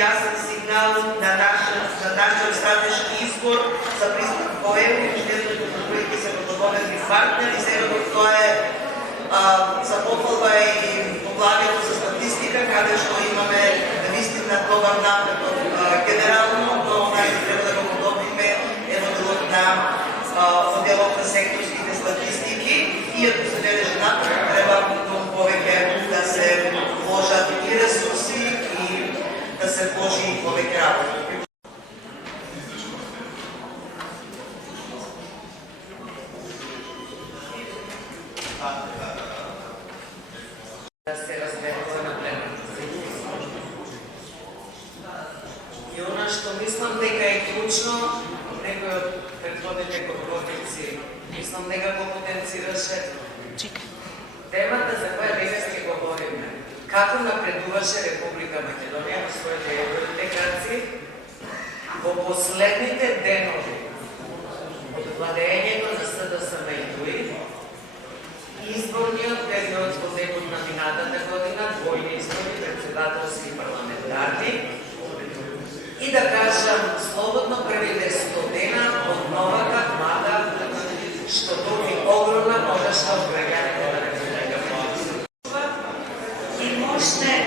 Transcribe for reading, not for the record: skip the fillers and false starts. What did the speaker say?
јасен сигнал на нашиот стратешки избор за пристап во ЕУ и неговите проекти се договорени партнери. Секако тоа е за похвалба и поглавието за статистика, каде што имаме наистина добар напредок генерално, но треба да го подобриме делот на одделот на секторските статистики и ако се бележи напредок, треба многу повеќе да се вложат и ресурси и да се вложи повеќе работа. Да се разгледува на пленарна седница. И она што мислам дека е клучно, некој од претходните говорници, мислам некако потенцираше темата за која денес ќе говориме. Како напредуваше Република Македонија во своите евроинтеграции во последните денови од владењето на СДСМ и ДУИ, изборниот период во текот на минатата година, двојни избори, председателски и парламентарни, и да кажам слободно првите 100 дена од новата влада, што доби огромна поддршка од граѓаните на Република Македонија. И можете